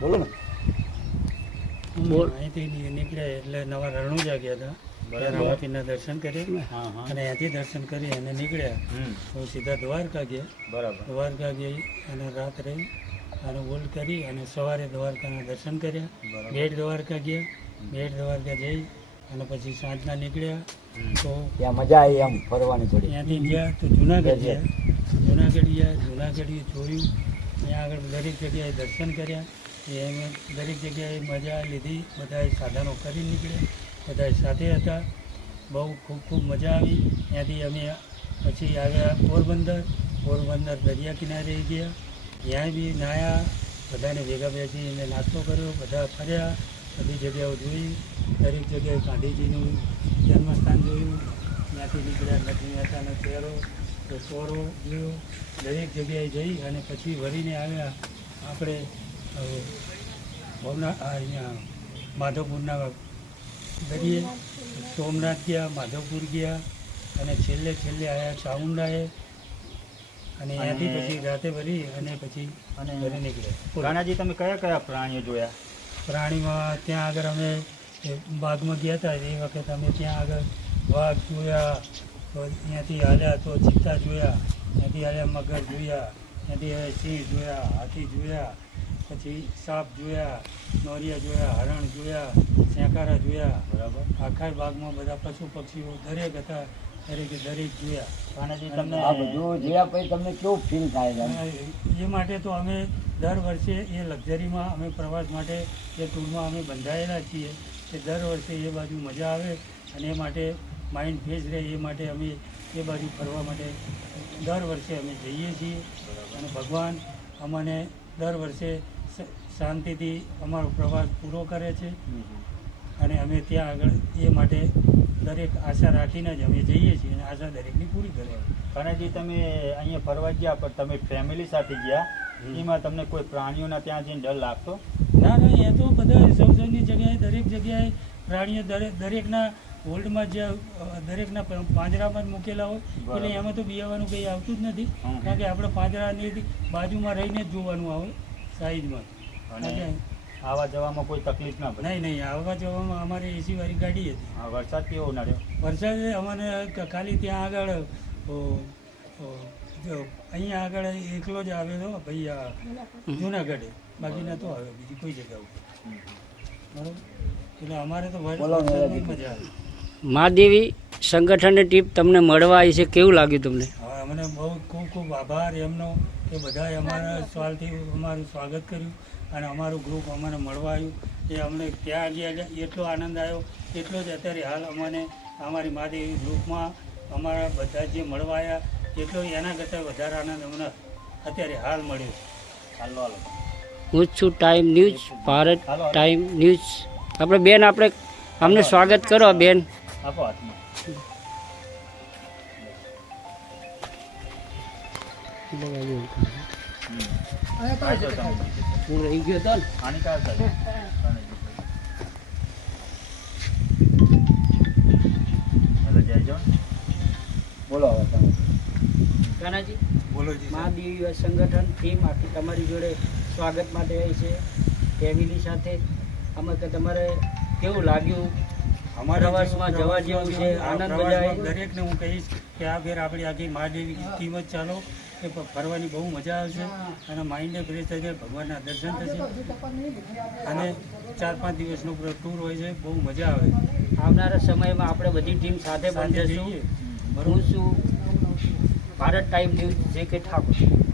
બોલો ને. અહીંથી નીકળ્યા એટલે નવા રણુજા ગયા હતા. દર્શન કરી હા હા. અને ત્યાંથી દર્શન કરી અને નીકળ્યા. હું સીધા દ્વારકા ગયા. બરાબર. દ્વારકા ગઈ અને રાત્રે અને ઓલ્ડ કરી અને સવારે દ્વારકાના દર્શન કર્યા. બેટ દ્વારકા ગયા. બેટ દ્વારકા જઈ અને પછી સાંજના નીકળ્યા. તો ત્યાં મજા આવી આમ ફરવાની થોડી ત્યાંથી ગયા તો જુનાગઢ ગયા. જુનાગઢ ગયા જુનાગઢ જોયું. ત્યાં આગળ દરેક જગ્યાએ દર્શન કર્યા. એ અમે દરેક જગ્યાએ મજા લીધી. બધાએ સાધનો કરી નીકળ્યા. બધાએ સાથે હતા. બહુ ખૂબ ખૂબ મજા આવી. ત્યાંથી અમે પછી આવ્યા પોરબંદર. પોરબંદર દરિયા કિનારે ગયા. ત્યાં બી નાયા. બધાને ભેગા બેસીને નાસ્તો કર્યો. બધા ફર્યા. બધી જગ્યાઓ જોઈ. દરેક જગ્યાએ ગાંધીજીનું જન્મસ્થાન જોયું. ત્યાંથી નીકળ્યા. નથી માતાનો ચહેરો તો ચોરો જોયો દરેક જગ્યાએ જઈ અને પછી વળીને આવ્યા. આપણે ભવના અહીંયા માધવપુરના દરિયે સોમનાથ ગયા માધવપુર ગયા અને છેલ્લે છેલ્લે આવ્યા ચામુંડાએ. અને ત્યાંથી પછી રાતે ભરી અને પછી અને ઘરે નીકળ્યા. રાણાજી તમે કયા કયા પ્રાણીઓ જોયા? પ્રાણીમાં ત્યાં આગળ અમે બાગમાં ગયા હતા. એ વખત અમે ત્યાં આગળ વાઘ જોયા તો ત્યાંથી હાલ્યા તો ચિત્તા જોયા. ત્યાંથી હાલ્યા મગર જોયા. ત્યાંથી સિંહ જોયા હાથી જોયા પછી સાપ જોયા નોરિયા જોયા હરણ જોયા શેંકારા જોયા. બરાબર. આખા બાગમાં બધા પશુ પક્ષીઓ દરેક હતા દરેકે દરેક જોયા. તમને આ બધું જોયા પછી તમને કેવું ફીલ થાય એ માટે તો અમે દર વર્ષે એ લક્ઝરીમાં અમે પ્રવાસ માટે એ ટૂરમાં અમે બંધાયેલા છીએ કે દર વર્ષે એ બાજુ મજા આવે અને એ માટે માઇન્ડ ફ્રેશ રહે એ માટે અમે એ બાજુ ફરવા માટે દર વર્ષે અમે જઈએ છીએ અને ભગવાન અમને દર વર્ષે શાંતિથી અમારો પ્રવાસ પૂરો કરે છે. અને અમે ત્યાં આગળ એ માટે દરેક આશા રાખીને જ અમે જઈએ છીએ અને આશા દરેકની પૂરી કરે કાનાજી તમે અહીંયા ફરવા ગયા પણ તમે ફેમિલી સાથે ગયા. એમાં તમને કોઈ પ્રાણીઓના ત્યાં જઈને ડર લાગતો ના ના એ તો બધા સૌ સૌની જગ્યાએ દરેક જગ્યાએ પ્રાણીઓ દરેક દરેકના હોલ્ડમાં જે દરેકના પાંજરામાં જ મૂકેલા હોય એટલે એમાં તો બિયાવાનું કંઈ આવતું જ નથી. કારણ કે આપણે પાંજરાની બાજુમાં રહીને જ જોવાનું આવે સાઈઝમાં. અને આવા જવામાં કોઈ તકલીફ ના પડે? નહીં નહીં આવવા જવામાં અમારે એસી વાળી ગાડી હતી. આ વરસાદ કેવો નડ્યો વરસાદ અમને ખાલી ત્યાં આગળ અહીંયા આગળ એકલો જ આવ્યો હતો ભાઈ આ જુનાગઢે. બાકી નહોતો આવ્યો બીજી કોઈ જગ્યા ઉપર. બરોબર? એટલે અમારે તો મજા આવે. મહાદેવી સંગઠનની ટીમ તમને મળવા આવી છે. કેવું લાગ્યું તમને? અમને બહુ ખૂબ ખૂબ આભાર એમનો કે બધાએ અમારા સવાલથી અમારું સ્વાગત કર્યું અને અમારું ગ્રુપ અમને મળવા આવ્યું. એ અમને ત્યાં ગયા એટલો આનંદ આવ્યો. એટલો જ અત્યારે હાલ અમને અમારી મહાદેવી ગ્રુપમાં અમારા બધા જે મળવા આવ્યા એટલો એના કરતાં વધારે આનંદ અમને અત્યારે હાલ મળ્યો હાલો હાલો. હું જ છું Time News Bharat Time News. આપણે બેન આપણે અમને સ્વાગત કરો બેન. આપો હાથમાં. હું રહી ગયો હતો ને આની કાર થાય કાનાજી. હાલો જય જો બોલો હવે તમે કાનાજી બોલો જી મહાદેવી સંગઠન ટીમ આખી તમારી જોડે સ્વાગત માટે આવી છે ફેમિલી સાથે અમે કે તમારે કેવું લાગ્યું પ્રવાસમાં જેવું જવા છે, આનંદ મજા દરેકને હું કહીશ કે આ ફેર આપણી આખી મહાદેવી કિંમત ચાલો કે ફરવાની બહુ મજા આવશે. અને માઇન્ડને ફ્રેશ થશે ભગવાનના દર્શન થશે. અને ચાર પાંચ દિવસનો ટૂર હોય છે બહુ મજા આવે. આવનારા સમયમાં આપણે બધી ટીમ સાથે પણ જઈએ. હું છું ભારત ટાઈમ ન્યૂઝ જે કે ઠાકોર.